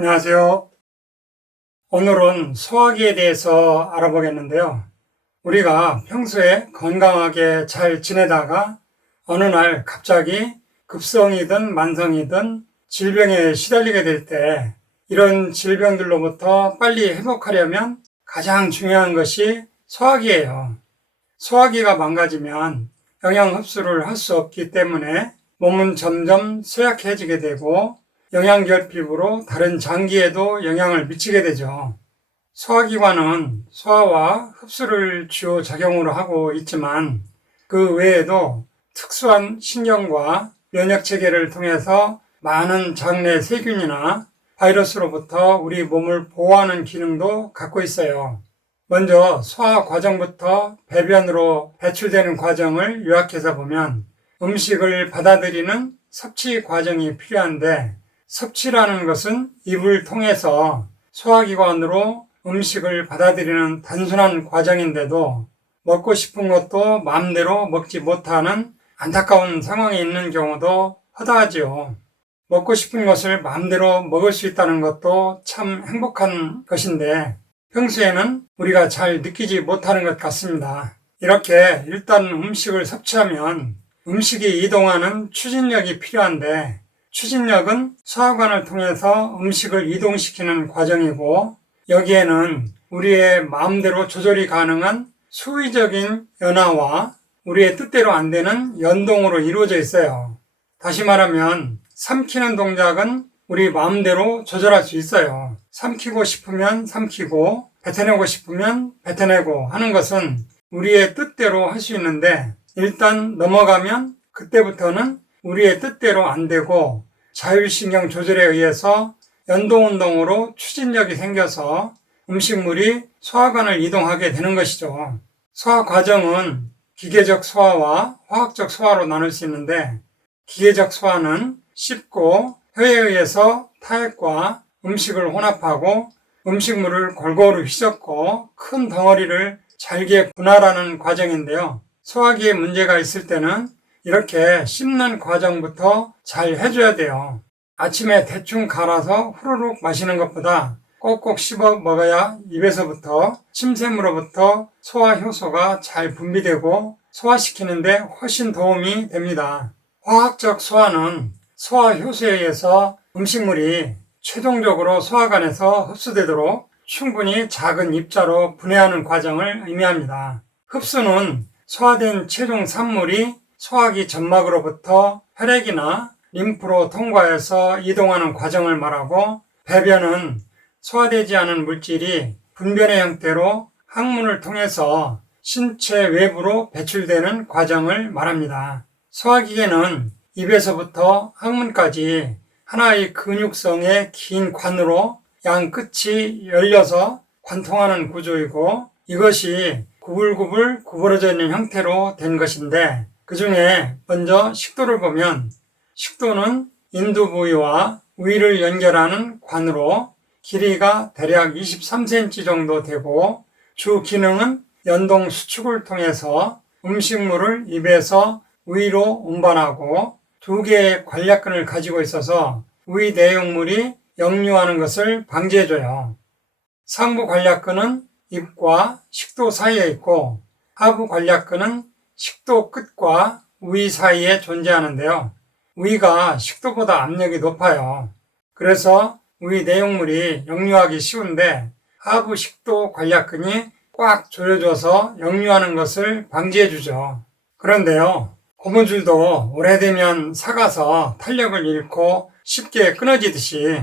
안녕하세요. 오늘은 소화기에 대해서 알아보겠는데요. 우리가 평소에 건강하게 잘 지내다가 어느 날 갑자기 급성이든 만성이든 질병에 시달리게 될 때 이런 질병들로부터 빨리 회복하려면 가장 중요한 것이 소화기예요. 소화기가 망가지면 영양 흡수를 할 수 없기 때문에 몸은 점점 쇠약해지게 되고 영양결핍으로 다른 장기에도 영향을 미치게 되죠. 소화기관은 소화와 흡수를 주요 작용으로 하고 있지만 그 외에도 특수한 신경과 면역체계를 통해서 많은 장내 세균이나 바이러스로부터 우리 몸을 보호하는 기능도 갖고 있어요. 먼저 소화 과정부터 배변으로 배출되는 과정을 요약해서 보면 음식을 받아들이는 섭취 과정이 필요한데 섭취라는 것은 입을 통해서 소화기관으로 음식을 받아들이는 단순한 과정인데도 먹고 싶은 것도 마음대로 먹지 못하는 안타까운 상황에 있는 경우도 허다하지요. 먹고 싶은 것을 마음대로 먹을 수 있다는 것도 참 행복한 것인데 평소에는 우리가 잘 느끼지 못하는 것 같습니다. 이렇게 일단 음식을 섭취하면 음식이 이동하는 추진력이 필요한데 추진력은 소화관을 통해서 음식을 이동시키는 과정이고 여기에는 우리의 마음대로 조절이 가능한 수의적인 연화와 우리의 뜻대로 안 되는 연동으로 이루어져 있어요. 다시 말하면 삼키는 동작은 우리 마음대로 조절할 수 있어요. 삼키고 싶으면 삼키고 뱉어내고 싶으면 뱉어내고 하는 것은 우리의 뜻대로 할 수 있는데 일단 넘어가면 그때부터는 우리의 뜻대로 안 되고 자율신경 조절에 의해서 연동운동으로 추진력이 생겨서 음식물이 소화관을 이동하게 되는 것이죠. 소화 과정은 기계적 소화와 화학적 소화로 나눌 수 있는데 기계적 소화는 씹고 혀에 의해서 타액과 음식을 혼합하고 음식물을 골고루 휘젓고 큰 덩어리를 잘게 분할하는 과정인데요. 소화기에 문제가 있을 때는 이렇게 씹는 과정부터 잘 해줘야 돼요. 아침에 대충 갈아서 후루룩 마시는 것보다 꼭꼭 씹어 먹어야 입에서부터 침샘으로부터 소화 효소가 잘 분비되고 소화시키는데 훨씬 도움이 됩니다. 화학적 소화는 소화 효소에 의해서 음식물이 최종적으로 소화관에서 흡수되도록 충분히 작은 입자로 분해하는 과정을 의미합니다. 흡수는 소화된 최종 산물이 소화기 점막으로부터 혈액이나 림프로 통과해서 이동하는 과정을 말하고 배변은 소화되지 않은 물질이 분변의 형태로 항문을 통해서 신체 외부로 배출되는 과정을 말합니다. 소화기계는 입에서부터 항문까지 하나의 근육성의 긴 관으로 양 끝이 열려서 관통하는 구조이고 이것이 구불구불 구부러져 있는 형태로 된 것인데 그 중에 먼저 식도를 보면 식도는 인두 부위와 위를 연결하는 관으로 길이가 대략 23cm 정도 되고 주 기능은 연동 수축을 통해서 음식물을 입에서 위로 운반하고 두 개의 관략근을 가지고 있어서 위 내용물이 역류하는 것을 방지해줘요. 상부 관략근은 입과 식도 사이에 있고 하부 관략근은 식도 끝과 위 사이에 존재하는데요. 위가 식도보다 압력이 높아요. 그래서 위 내용물이 역류하기 쉬운데 하부 식도 관략근이 꽉 조여줘서 역류하는 것을 방지해주죠. 그런데요, 고무줄도 오래되면 삭아서 탄력을 잃고 쉽게 끊어지듯이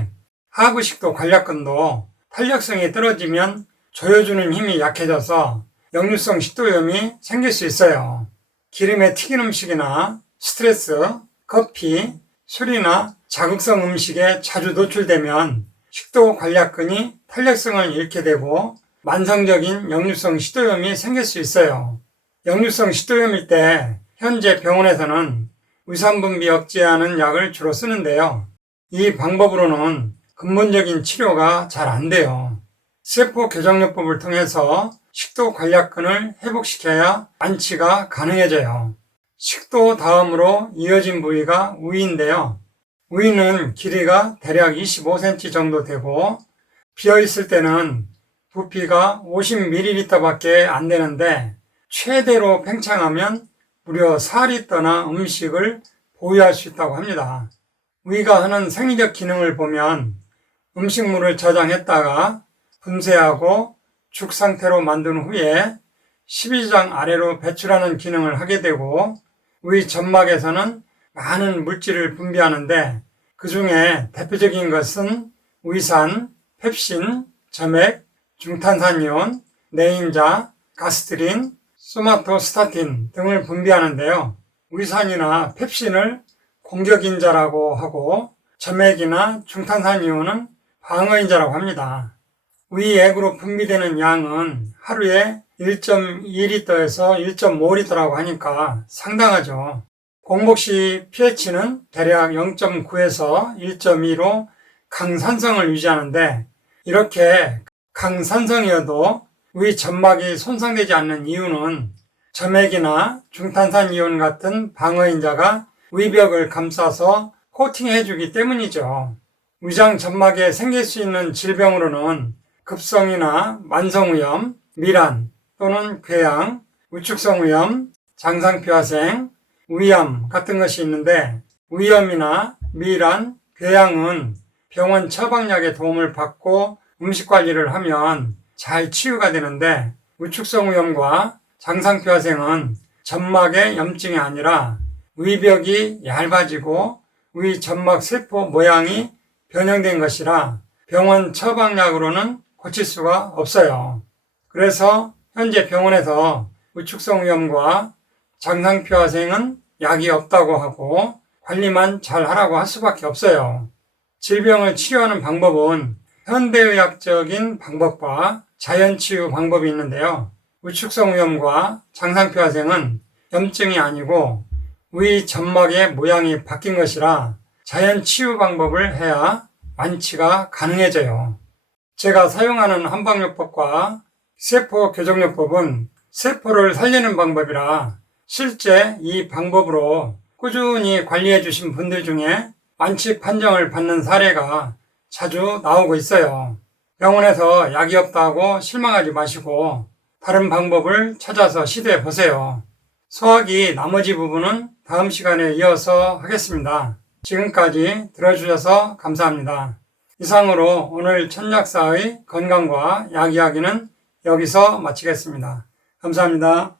하부 식도 관략근도 탄력성이 떨어지면 조여주는 힘이 약해져서 역류성 식도염이 생길 수 있어요. 기름에 튀긴 음식이나 스트레스, 커피, 술이나 자극성 음식에 자주 노출되면 식도 관략근이 탄력성을 잃게 되고 만성적인 역류성 식도염이 생길 수 있어요. 역류성 식도염일 때 현재 병원에서는 위산분비 억제하는 약을 주로 쓰는데요. 이 방법으로는 근본적인 치료가 잘 안 돼요. 세포 교정요법을 통해서 식도 관략근을 회복시켜야 완치가 가능해져요. 식도 다음으로 이어진 부위가 위인데요. 우이는 길이가 대략 25cm 정도 되고 비어있을 때는 부피가 50ml밖에 안 되는데 최대로 팽창하면 무려 4L나 음식을 보유할 수 있다고 합니다. 우이가 하는 생리적 기능을 보면 음식물을 저장했다가 분쇄하고 죽 상태로 만든 후에 12장 아래로 배출하는 기능을 하게 되고 우이 점막에서는 많은 물질을 분비하는데 그 중에 대표적인 것은 우이산, 펩신, 점액, 중탄산이온, 내인자, 가스트린, 소마토스타틴 등을 분비하는데요. 우이산이나 펩신을 공격인자라고 하고 점액이나 중탄산이온은 방어인자라고 합니다. 우이액으로 분비되는 양은 하루에 1.2L에서 1.5L라고 하니까 상당하죠. 공복 시 pH는 대략 0.9에서 1.2로 강산성을 유지하는데 이렇게 강산성이어도 우이 점막이 손상되지 않는 이유는 점액이나 중탄산이온 같은 방어인자가 우이벽을 감싸서 코팅해주기 때문이죠. 위장 점막에 생길 수 있는 질병으로는 급성이나 만성위염, 밀환 또는 궤양, 우축성위염, 장상피화생, 위암 같은 것이 있는데 위염이나 밀환, 궤양은 병원 처방약의 도움을 받고 음식 관리를 하면 잘 치유가 되는데 우축성위염과 장상피화생은 점막의 염증이 아니라 위벽이 얇아지고 위 점막 세포 모양이 변형된 것이라 병원 처방약으로는 고칠 수가 없어요. 그래서 현재 병원에서 우축성위염과 장상피화생은 약이 없다고 하고 관리만 잘 하라고 할 수밖에 없어요. 질병을 치료하는 방법은 현대의학적인 방법과 자연치유 방법이 있는데요. 우축성위염과 장상피화생은 염증이 아니고 위 점막의 모양이 바뀐 것이라 자연치유 방법을 해야 완치가 가능해져요. 제가 사용하는 한방요법과 세포교정요법은 세포를 살리는 방법이라 실제 이 방법으로 꾸준히 관리해 주신 분들 중에 완치 판정을 받는 사례가 자주 나오고 있어요. 병원에서 약이 없다고 실망하지 마시고 다른 방법을 찾아서 시도해 보세요. 소화기 나머지 부분은 다음 시간에 이어서 하겠습니다. 지금까지 들어주셔서 감사합니다. 이상으로 오늘 천약사의 건강과 약 이야기는 여기서 마치겠습니다. 감사합니다.